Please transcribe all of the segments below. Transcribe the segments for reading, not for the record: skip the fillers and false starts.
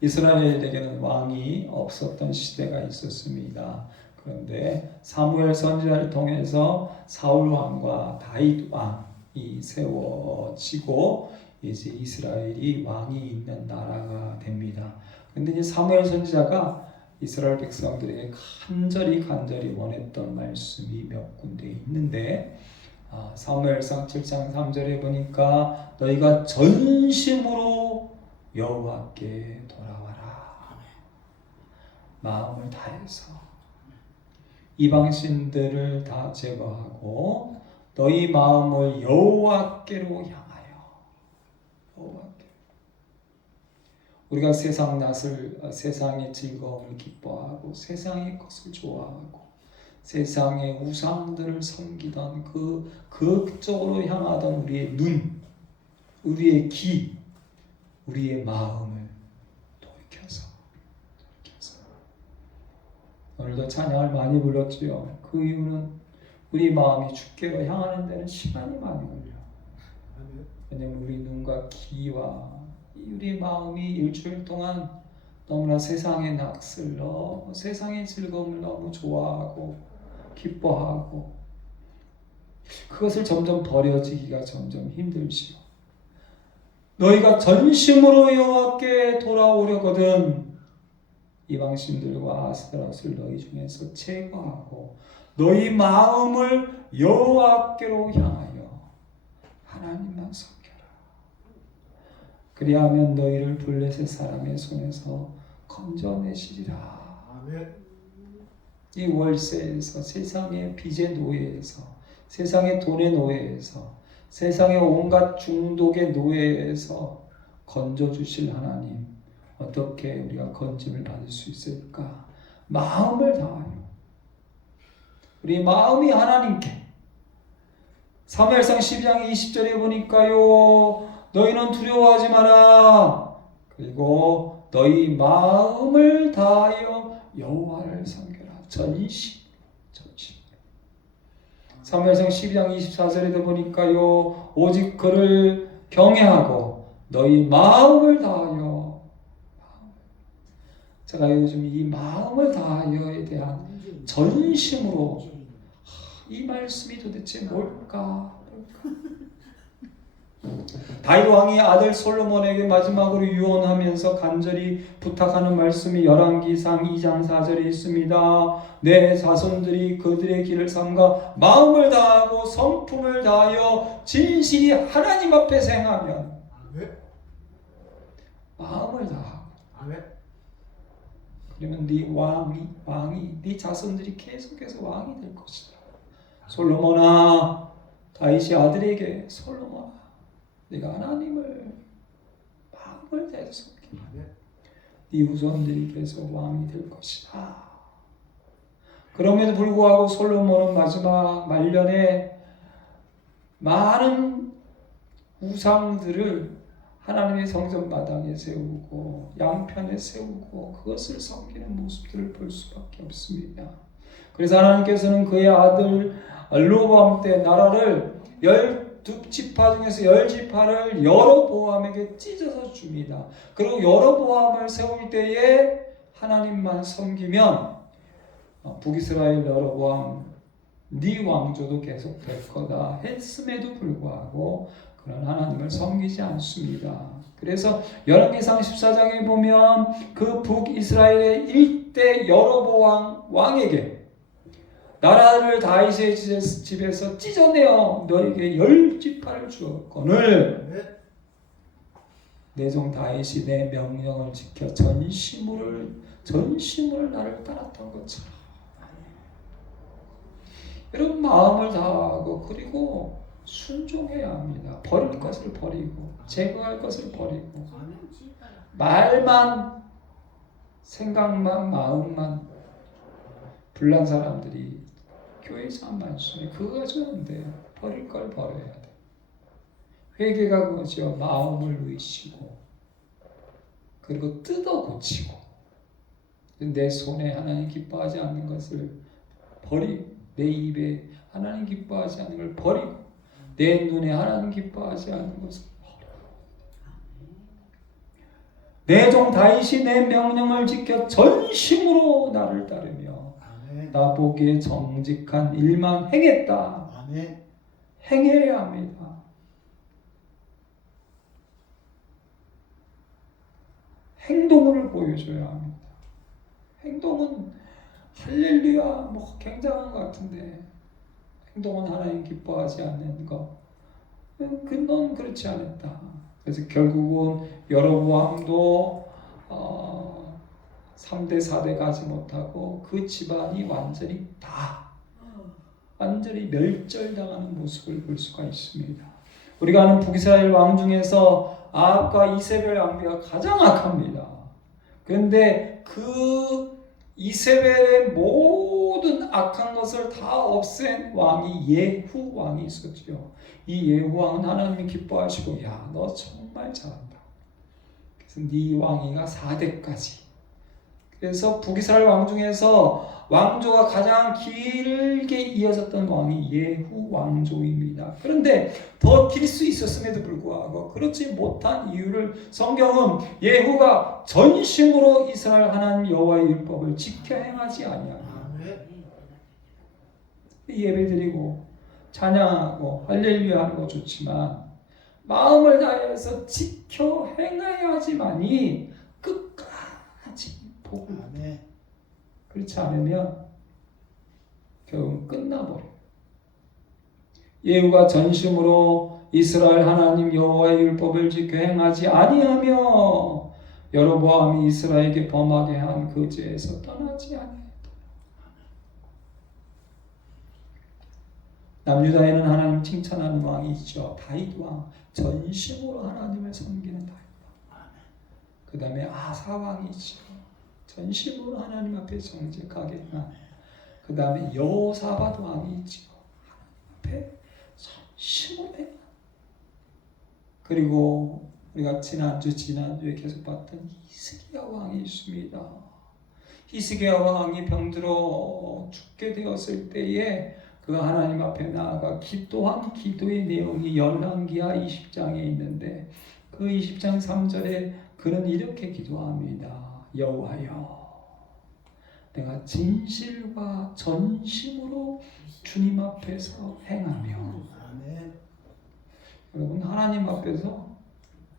이스라엘에게는 왕이 없었던 시대가 있었습니다. 그런데 사무엘 선지자를 통해서 사울 왕과 다윗 왕이 세워지고 이제 이스라엘이 왕이 있는 나라가 됩니다. 그런데 이제 사무엘 선지자가 이스라엘 백성들에게 간절히 원했던 말씀이 몇 군데 있는데, 사무엘상 7장 3절에 보니까 너희가 전심으로 여호와께 돌아와라. 마음을 다해서 이방신들을 다 제거하고 너희 마음을 여호와께로 향하여. 여호와께. 우리가 세상의 즐거움을 기뻐하고 세상의 것을 좋아하고 세상의 우상들을 섬기던 그쪽으로 향하던 우리의 눈, 우리의 귀, 우리의 마음을 돌이켜서 오늘도 찬양을 많이 불렀지요. 그 이유는 우리 마음이 주께로 향하는 데는 시간이 많이 걸려. 왜냐하면 우리 눈과 귀와 우리 마음이 일주일 동안 너무나 세상의 낙슬로 세상의 즐거움을 너무 좋아하고 기뻐하고 그것을 점점 버려지기가 점점 힘들지요. 너희가 전심으로 여호와께 돌아오려거든 이방신들과 아스타롯을 너희 중에서 제거하고 너희 마음을 여호와께로 향하여 하나님만 섬겨라. 그리하면 너희를 블레셋 사람의 손에서 건져내시리라. 아멘. 이 월세에서, 세상의 빚의 노예에서, 세상의 돈의 노예에서, 세상의 온갖 중독의 노예에서 건져주실 하나님, 어떻게 우리가 건짐을 받을 수 있을까? 마음을 다하여 우리 마음이 하나님께. 사무엘상 12장 20절에 보니까요, 너희는 두려워하지 마라. 그리고 너희 마음을 다하여 여호와를 섬겨라. 전심. 사무엘상 12장 24절에도 보니까요, 오직 그를 경외하고 너희 마음을 다하여. 제가 요즘 이 마음을 다하여에 대한 전심으로 이 말씀이 도대체 뭘까? 다윗 왕이 아들 솔로몬에게 마지막으로 유언하면서 간절히 부탁하는 말씀이 열왕기상 2장 4절에 있습니다. 내 자손들이 그들의 길을 삼가 마음을 다하고 성품을 다하여 진실이 하나님 앞에 행하면. 마음을 다하고. 그러면 네 왕이 네 자손들이 계속해서 왕이 될 것이다. 솔로몬아, 다윗이 아들에게 솔로몬아, 네가 하나님을 마음을 다해서 섬기라. 네 후손들이 계속 왕이 될 것이다. 그럼에도 불구하고 솔로몬은 마지막 말년에 많은 우상들을 하나님의 성전 마당에 세우고 양편에 세우고 그것을 섬기는 모습들을 볼 수밖에 없습니다. 그래서 하나님께서는 그의 아들 르호보암 때 나라를 12지파 중에서 10지파를 여로보암에게 찢어서 줍니다. 그리고 여로보암을 세울 때에 하나님만 섬기면 북이스라엘 여로보암 네 왕조도 계속 될 거다 했음에도 불구하고 그런 하나님을 섬기지 않습니다. 그래서 열왕기상 14장에 보면 그 북이스라엘의 일대 여로보암 왕에게 나라를 다윗의 집에서 찢어내어 너에게 10지파를 주었거늘 내 종 다윗이 내 명령을 지켜 전심으로 나를 따랐던 것처럼. 여러분, 마음을 다하고 그리고 순종해야 합니다. 버릴 것을 버리고 제거할 것을 버리고 말만 생각만 마음만 불난 사람들이 교회에 참 많습니다. 그거 가지고 안 돼요. 버릴 걸 버려야 돼. 회개가 그거죠. 마음을 의시고 그리고 뜯어 고치고 내 손에 하나님 기뻐하지 않는 것을 버리고 내 입에 하나님 기뻐하지 않는 걸 버리고 내 눈에 하나님 기뻐하지 않는 것을 버리고 내 종 다윗이 내 명령을 지켜 전심으로 나를 따르며 아멘. 나 보기에 정직한 일만 행했다. 아멘. 행해야 합니다. 행동을 보여줘야 합니다. 행동은 할렐루야 뭐 굉장한 것 같은데 행동은 하나님 기뻐하지 않는 것. 넌 그렇지 않았다. 그래서 결국은 여로보암도 3대 4대 가지 못하고 그 집안이 완전히 멸절당하는 모습을 볼 수가 있습니다. 우리가 아는 북이스라엘 왕 중에서 아합과 이세벨 왕비가 가장 악합니다. 그런데 그 이세벨의 모든 악한 것을 다 없앤 왕이 예후 왕이 있었죠. 이 예후 왕은 하나님이 기뻐하시고 야, 너 정말 잘한다. 그래서 네 왕위가 4대까지. 그래서 북이스라엘 왕 중에서 왕조가 가장 길게 이어졌던 왕이 예후 왕조입니다. 그런데 더 길 수 있었음에도 불구하고 그렇지 못한 이유를 성경은 예후가 전심으로 이스라엘 하나님 여호와의 율법을 지켜 행하지 아니하며 예배드리고 찬양하고 할렐루야 하는 거 좋지만 마음을 다해서 지켜 행하여야지만이 끝까지 복을 아멘. 그렇지 않으면 결국은 끝나버려요. 예후가 전심으로 이스라엘 하나님 여호와의 율법을 지켜 행하지 아니하며 여로보암이 이스라엘에게 범하게 한 그 죄에서 떠나지 아니하였다. 남유다에는 하나님 칭찬하는 왕이 있죠. 다윗 왕. 전심으로 하나님을 섬기는 다윗 왕. 그 다음에 아사 왕이 있죠. 전심으로 하나님 앞에 정직하게 행하는. 그 다음에 여호사밧 왕이 있죠. 하나님 앞에 전심으로 행하는. 그리고 우리가 지난주에 계속 봤던 히스기야 왕이 있습니다. 히스기야 왕이 병들어 죽게 되었을 때에 그 하나님 앞에 나아가 기도한 기도의 내용이 열왕기하 20장에 있는데 그 20장 3절에 그는 이렇게 기도합니다. 여호와여, 내가 진실과 전심으로 주님 앞에서 행하며. 아멘. 여러분, 하나님 앞에서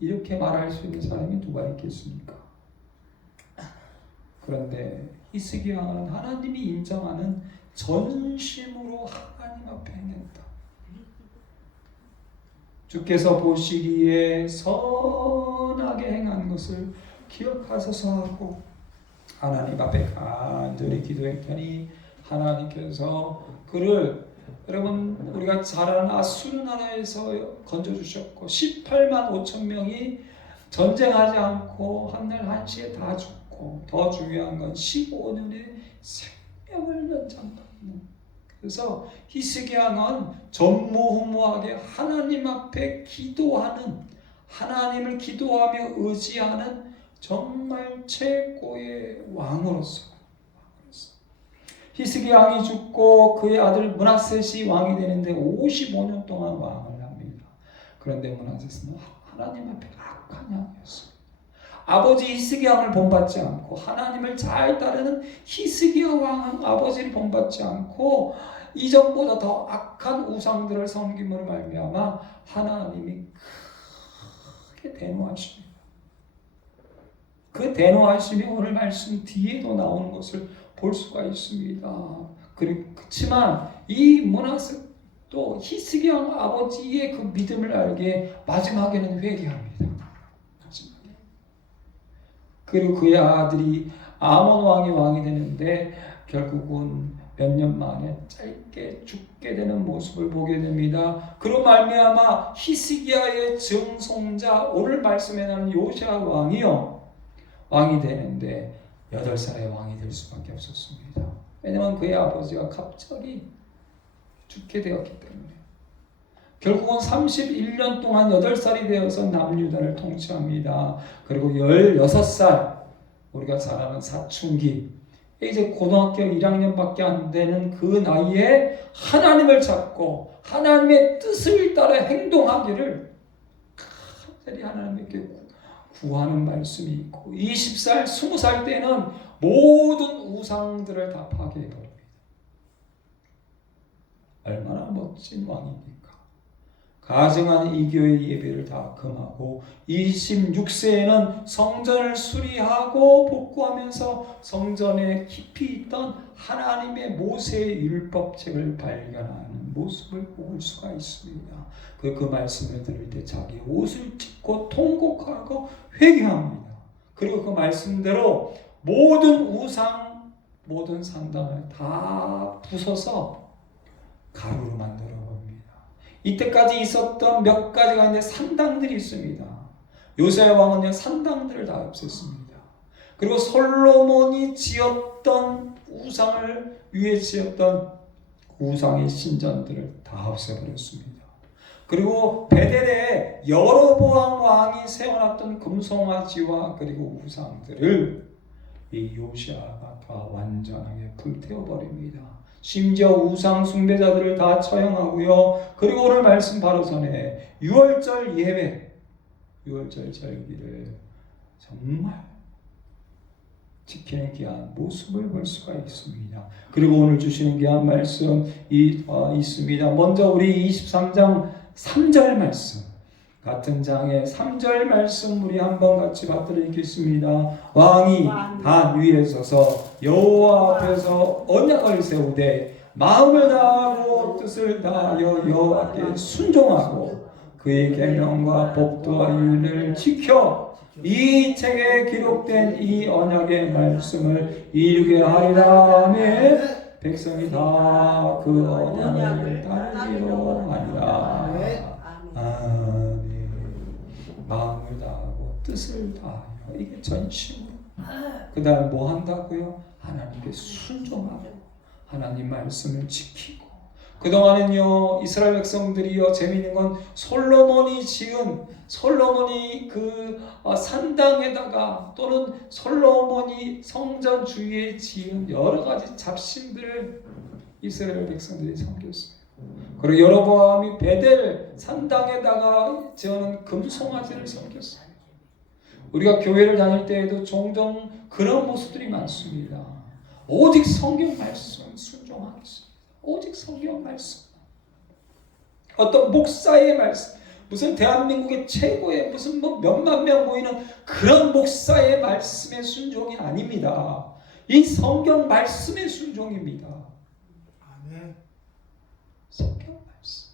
이렇게 말할 수 있는 사람이 누가 있겠습니까? 그런데 히스기야 왕은 하나님이 인정하는 전심으로 하나님 앞에 행했다. 주께서 보시기에 선하게 행한 것을 기억하소서 하고 하나님 앞에 간절히 기도했더니 하나님께서 그를 여러분 우리가 잘 아는 아수르 나라에서 건져주셨고 18만 5천 명이 전쟁하지 않고 한날 한시에 다 죽고 더 중요한 건 15년의 생명을 연장받는. 그래서 히스기야는 전무후무하게 하나님 앞에 기도하는, 하나님을 기도하며 의지하는 정말 최고의 왕으로서 히스기야 왕이 죽고 그의 아들 므낫셋이 왕이 되는데 55년 동안 왕을 합니다. 그런데 므낫셋은 하나님 앞에 악한 왕이었어요. 아버지 히스기야 왕을 본받지 않고 하나님을 잘 따르는 히스기야 왕은 아버지를 본받지 않고 이전보다 더 악한 우상들을 섬김으로 말미암아 하나님이 크게 대노하십니다. 그 대노하심이 오늘 말씀 뒤에도 나오는 것을 볼 수가 있습니다. 그렇지만 이 므낫셋도 히스기야 왕 아버지의 그 믿음을 알게 마지막에는 회개합니다. 그리고 그의 아들이 아몬 왕이 되는데 결국은 몇 년 만에 짧게 죽게 되는 모습을 보게 됩니다. 그로 말미암아 히스기야의 증손자 오늘 말씀에 나오는 요시야 왕이 되는데 8살의 왕이 될 수밖에 없었습니다. 왜냐하면 그의 아버지가 갑자기 죽게 되었기 때문에. 결국은 31년 동안 8살이 되어서 남유다를 통치합니다. 그리고 16살 우리가 잘 아는 사춘기 이제 고등학교 1학년밖에 안 되는 그 나이에 하나님을 찾고 하나님의 뜻을 따라 행동하기를 간절히 하나님께 구하는 말씀이 있고 20살, 20살 때는 모든 우상들을 다 파괴해버립니다. 얼마나 멋진 왕입니까? 가증한 이교의 예배를 다 금하고 26세에는 성전을 수리하고 복구하면서 성전에 깊이 있던 하나님의 모세의 율법책을 발견하는 모습을 볼 수가 있습니다. 그 말씀을 들을 때 자기 옷을 찢고 통곡하고 회개합니다. 그리고 그 말씀대로 모든 우상, 모든 산당을 다 부숴서 가루로 만들어 봅니다. 이때까지 있었던 몇 가지가 있는데 산당들이 있습니다. 요새 왕은요 산당들을 다 없앴습니다. 그리고 솔로몬이 지었던 우상을 위에 지었던 우상의 신전들을 다 없애버렸습니다. 그리고 베델에 여로보암 왕이 세워놨던 금송아지와 그리고 우상들을 이 요시아가 다 완전하게 불태워버립니다. 심지어 우상 숭배자들을 다 처형하고요. 그리고 오늘 말씀 바로 전에 6월절 예배, 6월절 절기를 정말 지키는 귀한 모습을 볼 수가 있습니다. 그리고 오늘 주시는 귀한 말씀이 있습니다. 먼저 우리 23장 3절 말씀, 같은 장의 3절 말씀 우리 한번 같이 받들어 읽겠습니다. 왕이 단 위에 서서 여호와 앞에서 언약을 세우되 마음을 다하고 뜻을 다하여 여호와께 순종하고 그의 계명과 법도와 율을 지켜 이 책에 기록된 이 언약의 말씀을 이루게 하리라 하며 백성이 다 그 언약을 따르기로 하리라. 아멘. 마음을 다하고 뜻을 다하여 이게 전심으로. 그 다음 뭐 한다고요? 하나님께 순종하고 하나님 말씀을 지키고. 그동안은요 이스라엘 백성들이요 재미있는 건 솔로몬이 그 산당에다가 또는 솔로몬이 성전 주위에 지은 여러 가지 잡신들을 이스라엘 백성들이 섬겼어요. 그리고 여로보암이 베델 산당에다가 지어놓은 금송아지를 섬겼어요. 우리가 교회를 다닐 때에도 종종 그런 모습들이 많습니다. 오직 성경 말씀 순종하겠습니다. 오직 성경 말씀. 어떤 목사의 말씀, 무슨 대한민국의 최고의 무슨 뭐 몇만 명 모이는 그런 목사의 말씀의 순종이 아닙니다. 이 성경 말씀의 순종입니다. 아멘. 성경 말씀.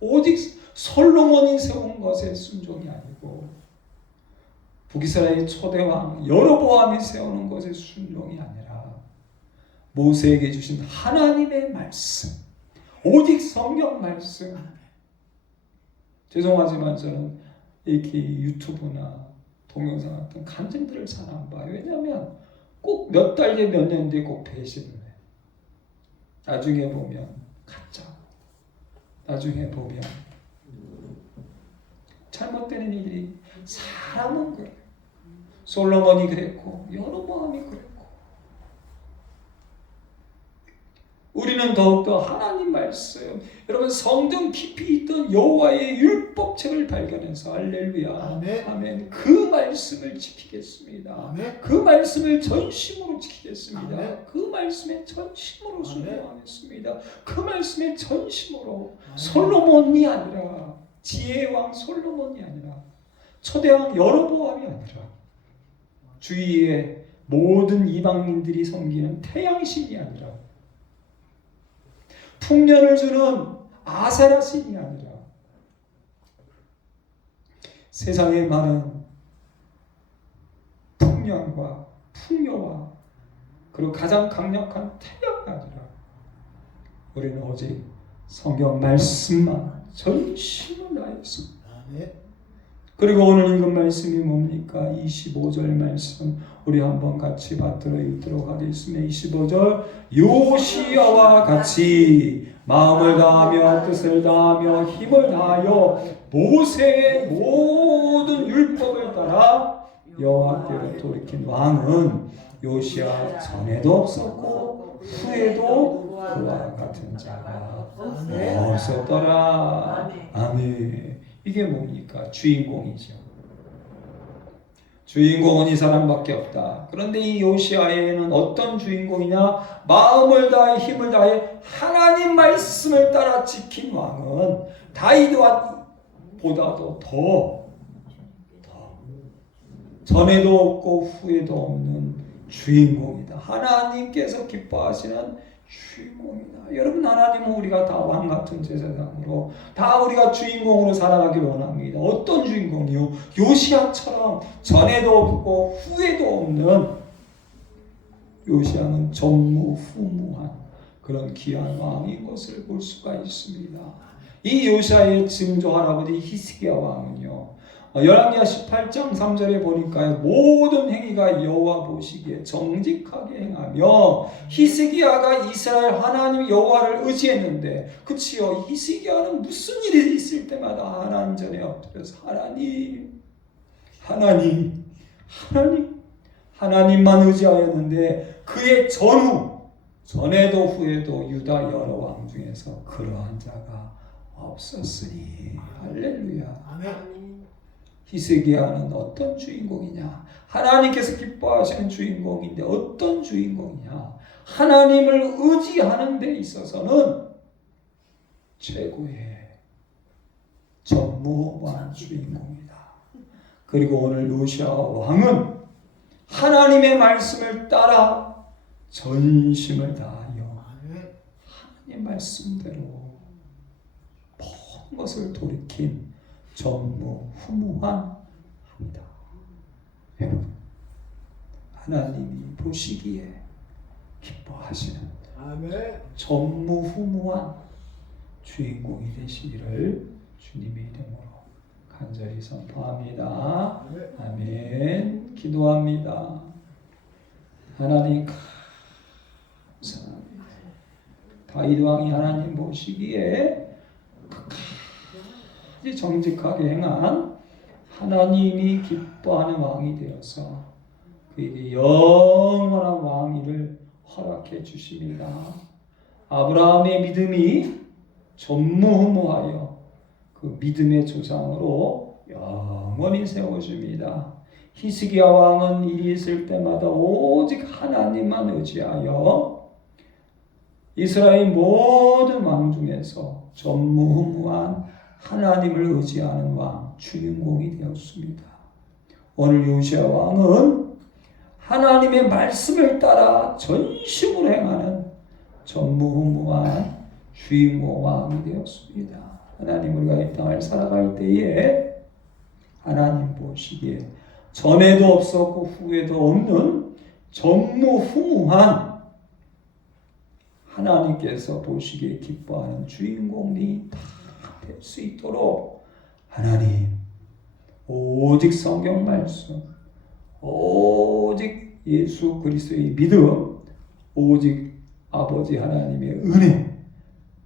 오직 솔로몬이 세운 것의 순종이 아니고 북이스라엘의 초대왕 여로보암이 세우는 것의 순종이 아니라 모세에게 주신 하나님의 말씀, 오직 성경 말씀. 죄송하지만 저는 이렇게 유튜브나 동영상 같은 간증들을 잘 안 봐요. 왜냐하면 꼭 몇 달 뒤에 몇 년 뒤에 꼭 배신을 해. 나중에 보면 가짜. 나중에 보면 잘못되는 일이 사람은 그래요. 솔로몬이 그랬고 여로보암이 그랬고 우리는 더욱더 하나님 말씀, 여러분 성경 깊이 있던 여호와의 율법책을 발견해서 할렐루야 아멘. 아멘. 그 말씀을 지키겠습니다. 아멘. 그 말씀을 전심으로 지키겠습니다. 아멘. 그 말씀에 전심으로 순종하겠습니다. 그 말씀에 전심으로. 아멘. 솔로몬이 아니라 지혜왕 솔로몬이 아니라 초대왕 여로보암이 아니라 주위에 모든 이방인들이 섬기는 태양신이 아니라 풍년을 주는 아세라 신이 아니라 세상에 많은 풍년과 풍요와 그리고 가장 강력한 태양이 아니라 우리는 오직 성경 말씀만 전심을 다해서. 그리고 오늘 읽은 말씀이 뭡니까? 25절 말씀 우리 한번 같이 받들어 읽도록 하겠습니다. 25절 요시야와 같이 마음을 다하며 뜻을 다하며 힘을 다하여 모세의 모든 율법을 따라 여호와께로 돌이킨 왕은 요시야 전에도 없었고 후에도 그와 같은 자가 없었더라. 아멘. 이게 뭡니까? 주인공이죠. 주인공은 이 사람밖에 없다. 그런데 이 요시아에는 어떤 주인공이냐? 마음을 다해 힘을 다해 하나님 말씀을 따라 지킨 왕은 다윗보다도 더 전에도 없고 후에도 없는 주인공이다. 하나님께서 기뻐하시는 주인공이다. 여러분, 하나님은 우리가 다 왕 같은 제사장으로 다 우리가 주인공으로 살아가길 원합니다. 어떤 주인공이요? 요시아처럼 전에도 없고 후에도 없는, 요시아는 전무후무한 그런 귀한 왕인 것을 볼 수가 있습니다. 이 요시아의 증조 할아버지 히스기야 왕은요, 열왕기하 18장 3절에 보니까요, 모든 행위가 여호와 보시기에 정직하게 행하며, 히스기야가 이스라엘 하나님 여호와를 의지했는데, 그치요, 히스기야는 무슨 일이 있을 때마다 하나님 전에 엎드려서 하나님만 의지하였는데, 그의 전에도 후에도 유다 여러 왕 중에서 그러한 자가 없었으니. 할렐루야. 아멘. 히스기야는 어떤 주인공이냐? 하나님께서 기뻐하시는 주인공인데 어떤 주인공이냐? 하나님을 의지하는 데 있어서는 최고의 전무후무한 주인공이다. 그리고 오늘 요시아 왕은 하나님의 말씀을 따라 전심을 다하여 하나님 말씀대로 모든 것을 돌이킨 전무후무한 합니다. 여러분, 하나님이 보시기에 기뻐하시는 전무후무한 주인공이 되시기를 주님의 이름으로 간절히 선포합니다. 아멘. 기도합니다. 하나님 감사합니다. 다윗 왕이 하나님 보시기에 정직하게 행한 하나님이 기뻐하는 왕이 되어서 그에게 영원한 왕위를 허락해 주십니다. 아브라함의 믿음이 전무후무하여 그 믿음의 조상으로 영원히 세워줍니다. 히스기야 왕은 일이 있을 때마다 오직 하나님만 의지하여 이스라엘 모든 왕 중에서 전무후무한 하나님을 의지하는 왕, 주인공이 되었습니다. 오늘 요시아 왕은 하나님의 말씀을 따라 전심으로 행하는 전무후무한 주인공 왕이 되었습니다. 하나님, 우리가 이 땅을 살아갈 때에 하나님 보시기에 전에도 없었고 후에도 없는 전무후무한, 하나님께서 보시기에 기뻐하는 주인공이 다 될 수 있도록 하나님, 오직 성경 말씀, 오직 예수 그리스도의 믿음, 오직 아버지 하나님의 은혜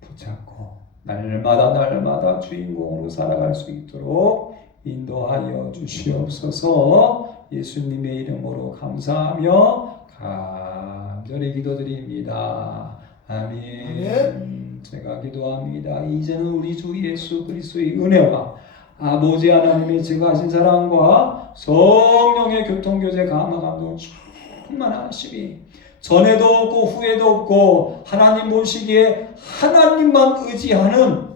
붙잡고 날마다 주인공으로 살아갈 수 있도록 인도하여 주시옵소서. 예수님의 이름으로 감사하며 간절히 기도드립니다. 아멘. 제가 기도합니다. 이제는 우리 주 예수 그리스도의 은혜와 아버지 하나님의 증하신 사랑과 성령의 교통교제 감화 감동 충만하심이 전에도 없고 후에도 없고 하나님 보시기에 하나님만 의지하는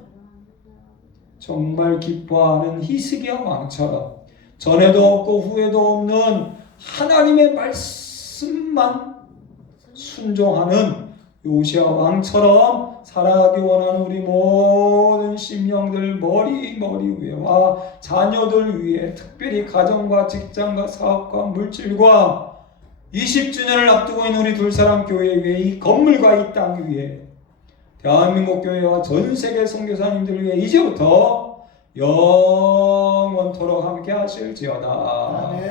정말 기뻐하는 히스기야 왕처럼 전에도 없고 후에도 없는 하나님의 말씀만 순종하는 요시아 왕처럼 살아가기 원하는 우리 모든 심령들 머리 위에와 자녀들 위에, 특별히 가정과 직장과 사업과 물질과 20주년을 앞두고 있는 우리 둘사람 교회 위에, 이 건물과 이 땅 위에, 대한민국 교회와 전 세계 선교사님들 위해 이제부터 영원토록 함께 하실지어다. 아멘.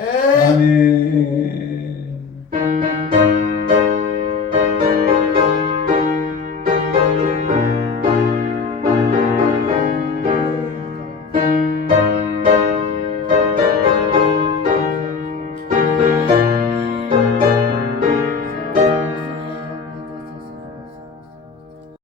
아멘.